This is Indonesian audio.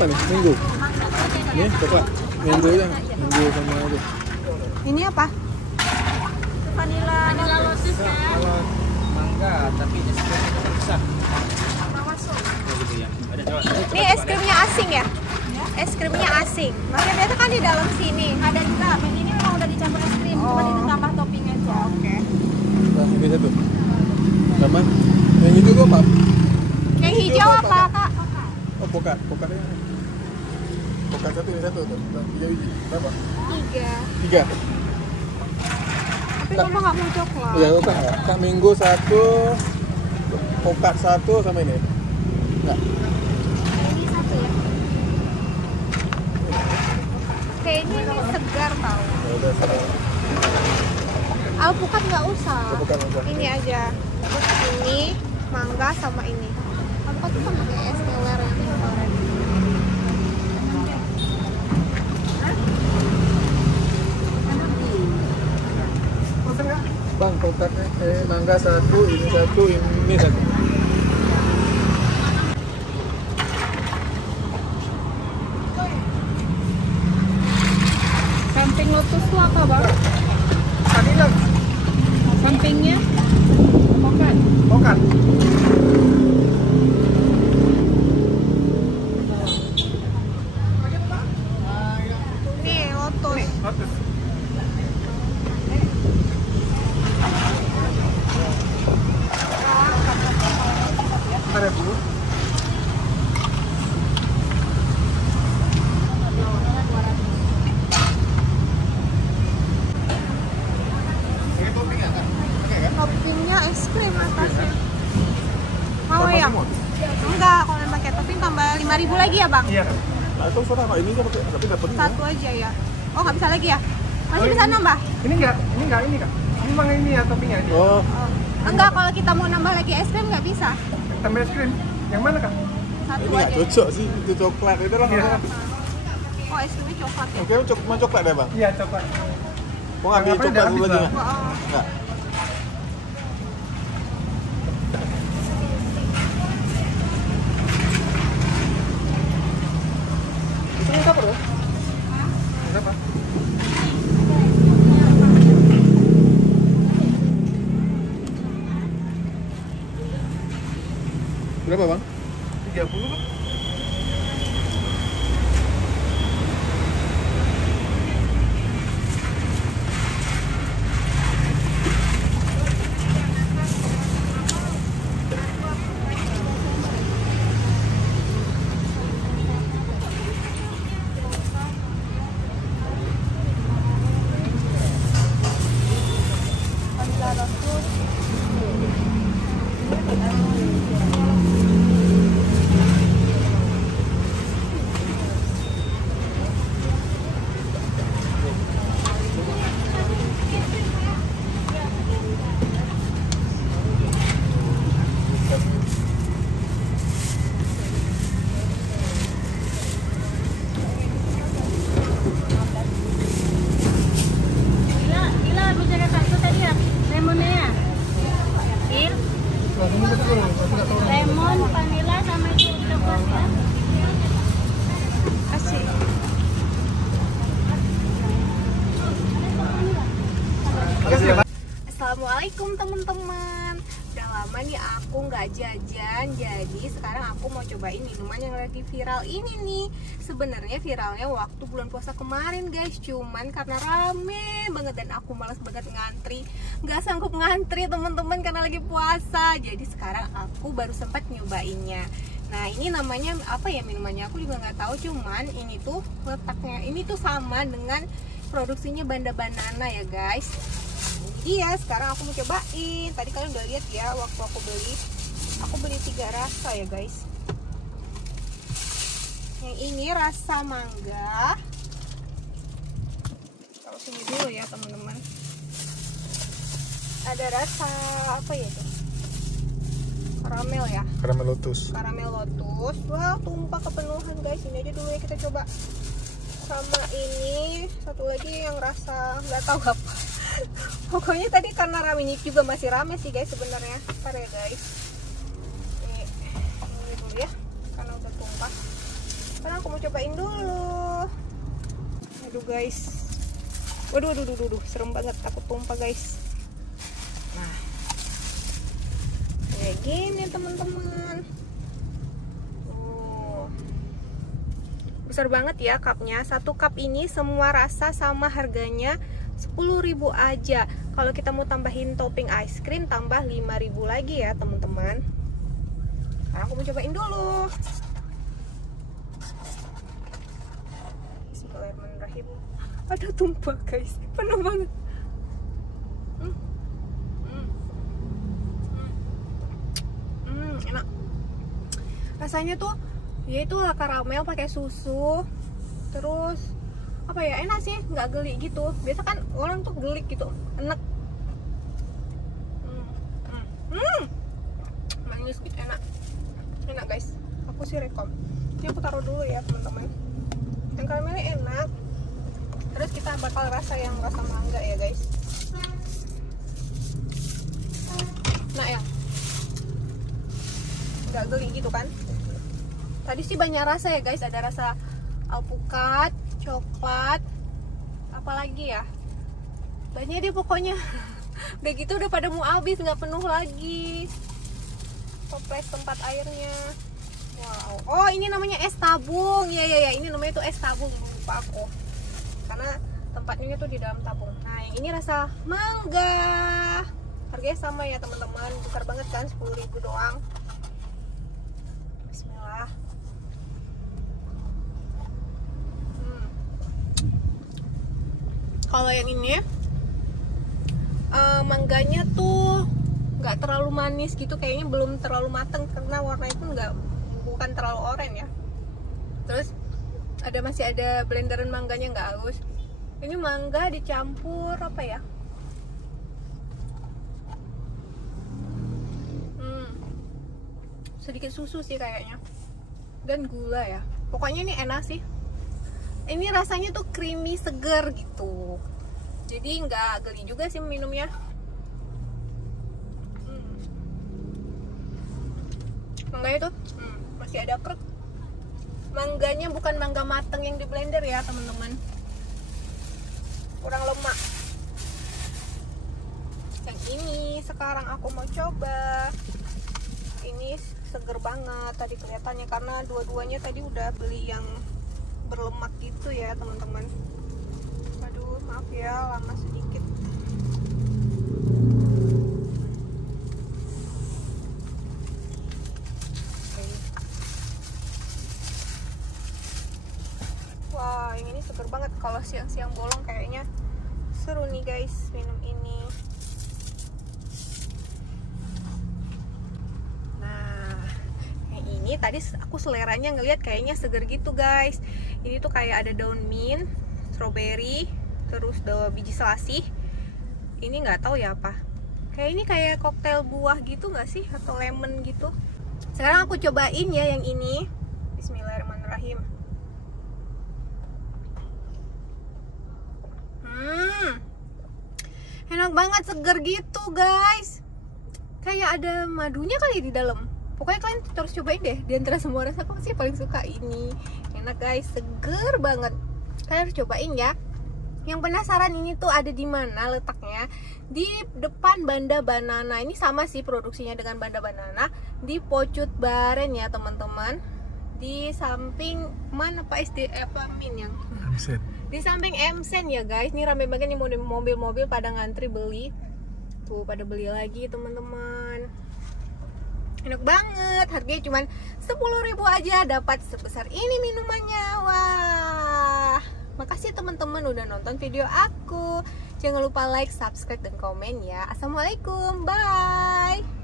apa nih? Minggu. Ini coklat. Minggu ya. Minggu sama itu. Ini apa? Vanilla lotus kan? Kalau mangga, tapi es krimnya kan besar. Gitu ya. Ada coba. Ini es krimnya asing ya? Es krimnya asing. Makanya biasa kan di dalam sini. Ada juga, yang ini memang udah dicampur es krim, cuma ditambah topping aja. Oke. Nah, ini satu. Sama. Yang itu kok, Pak? Yang hijau apa, Kak? Oh, pokat. Pokatnya. Pokat satu, ini satu. 3 biji. Berapa? 3. 3. Tapi mama nggak mau coklat. Iya, pokat nggak? Kak Minggu 1, pokat 1 sama ini. Enggak. Ini satu ya. Kayaknya ini segar tau. Ya udah, sekarang. Alpukat nggak usah. Alpukat nggak usah. Ini aja. Terus ini mangga sama ini. Alpukat tuh sama kayak es teler yang kemarin. Bang, pokatnya mangga 1, ini 1, ini 1. Samping lotus tuh apa, Bang? Vanilla. Sampingnya pokat. Pokat. Nih lotus. Lotus. Ada Bu. Toppingnya es krim atasnya. Mau Tambah ya? semua? Enggak, kalau yang pakai topping tambah 5.000 lagi ya, Bang? Iya kan? Nah, itu sudah Pak. Ini kan pakai, tapi dapat ini. Satu aja ya. Oh, nggak bisa lagi ya? Masih bisa nambah? Ini enggak, ini Kak. Ini memang ini ya toppingnya ini. Oh, Enggak, kalau kita mau nambah lagi es krim nggak bisa. Tambah es krim. Yang mana Kak? Satu ini nggak aja. cocok sih. Itu coklat. Itu lah. Iya. Oh, es krimnya coklat ya? Oke, cuma coklat deh, Bang. Iya, coklat. Mau ngambil Apa, coklat udah dulu habis, aja Bang? nggak? Oh, Nggak. Itu yang apa, Bro? Berapa? Berapa, Bang? 30 Bang. Gila, bisa kata itu tadi ya? Lemonnya ya? Il? Lemon, vanilla, sama itu coklat ya? asik. Makasih ya, Pak. Assalamualaikum teman-teman. Udah lama nih aku nggak jajan, jadi sekarang aku mau cobain minuman yang lagi viral ini nih. Sebenarnya viralnya waktu bulan puasa kemarin guys, cuman karena rame banget dan aku malas banget ngantri, nggak sanggup ngantri teman-teman karena lagi puasa. Jadi sekarang aku baru sempat nyobainnya. Nah ini namanya apa ya minumannya aku juga nggak tahu, cuman ini tuh letaknya ini tuh sama dengan produksinya Banda Banana ya guys. Iya, sekarang aku mau cobain. Tadi kalian udah lihat ya waktu aku beli 3 rasa ya guys. Yang ini rasa mangga. Taruh sini dulu ya teman-teman. Ada rasa apa ya itu? Karamel ya. Karamel lotus. Karamel lotus. Wah, tumpah kepenuhan guys. Ini aja dulu ya kita coba. Sama ini satu lagi yang rasa nggak tahu apa. Pokoknya tadi karena rame juga masih rame sih guys sebenarnya. Ntar ya guys. Ini dulu ya karena udah tumpah. Sekarang aku mau cobain dulu. Aduh guys, waduh, serem banget, takut tumpah guys. Nah, kayak gini teman-teman. Besar banget ya cupnya. Satu cup ini semua rasa sama harganya 10.000 aja. Kalau kita mau tambahin topping ice cream tambah 5.000 lagi ya teman-teman. Sekarang aku mau cobain dulu. Bismillahirrahmanirrahim. Ada tumpah guys, penuh banget. Enak. Rasanya tuh ya itu karamel pakai susu, terus apa ya, enak sih, nggak geli gitu. Biasa kan orang tuh geli gitu, enak. Manis gitu, enak guys. Aku sih rekom. Ini aku taruh dulu ya teman-teman. Yang karamelnya enak. Terus kita bakal rasa yang rasa mangga ya guys. Nah ya, nggak geli gitu kan. Tadi sih banyak rasa ya guys, ada rasa alpukat, coklat, apalagi ya, banyak deh pokoknya. Udah gitu udah pada mau habis, nggak penuh lagi. Toples tempat airnya. Wow. Oh ini namanya es tabung. Ya ini namanya tuh es tabung, lupa aku. Karena tempatnya tuh di dalam tabung. Nah yang ini rasa mangga. Harganya sama ya teman-teman, besar banget kan, 10.000 doang. Bismillah. Kalau yang ini mangganya tuh nggak terlalu manis gitu, kayaknya belum terlalu mateng karena warnanya pun bukan terlalu oranye ya. Terus masih ada blenderan mangganya, nggak halus. Ini mangga dicampur apa ya? Sedikit susu sih kayaknya, dan gula ya. Pokoknya ini enak sih. Ini rasanya tuh creamy, seger gitu. Jadi nggak geli juga sih minumnya. Mangganya tuh masih ada krek. Mangganya bukan mangga mateng yang di blender ya teman-teman. Kurang lemak. Yang ini sekarang aku mau coba. Ini seger banget tadi kelihatannya, karena dua-duanya tadi udah beli yang berlemak gitu ya teman-teman. Aduh maaf ya lama sedikit. Wah yang ini seger banget. Kalau siang-siang bolong kayaknya seru nih guys minum ini. Ini tadi aku seleranya ngelihat kayaknya seger gitu guys. Ini tuh kayak ada daun mint, strawberry, terus biji selasih. Ini nggak tahu ya apa. Kayak ini kayak koktail buah gitu nggak sih, atau lemon gitu. Sekarang aku cobain ya yang ini. Bismillahirrahmanirrahim. Enak banget, seger gitu guys. Kayak ada madunya kali di dalam. Pokoknya kalian terus cobain deh. Di antara semua rasa aku sih paling suka ini. Enak guys, seger banget. Kalian harus cobain ya. Yang penasaran ini tuh ada di mana letaknya? Di depan Banda Banana. Ini sama sih produksinya dengan Banda Banana. Di Pocut Baren ya teman-teman. Di samping mana Pak SD apa Min yang? Di samping Emsen ya guys. Ini rame banget nih mobil-mobil pada ngantri beli. Tuh pada beli lagi teman-teman. Enak banget, harganya cuma 10.000 aja dapat sebesar ini minumannya. Wah, makasih teman-teman udah nonton video aku. Jangan lupa like, subscribe, dan komen ya. Assalamualaikum, bye.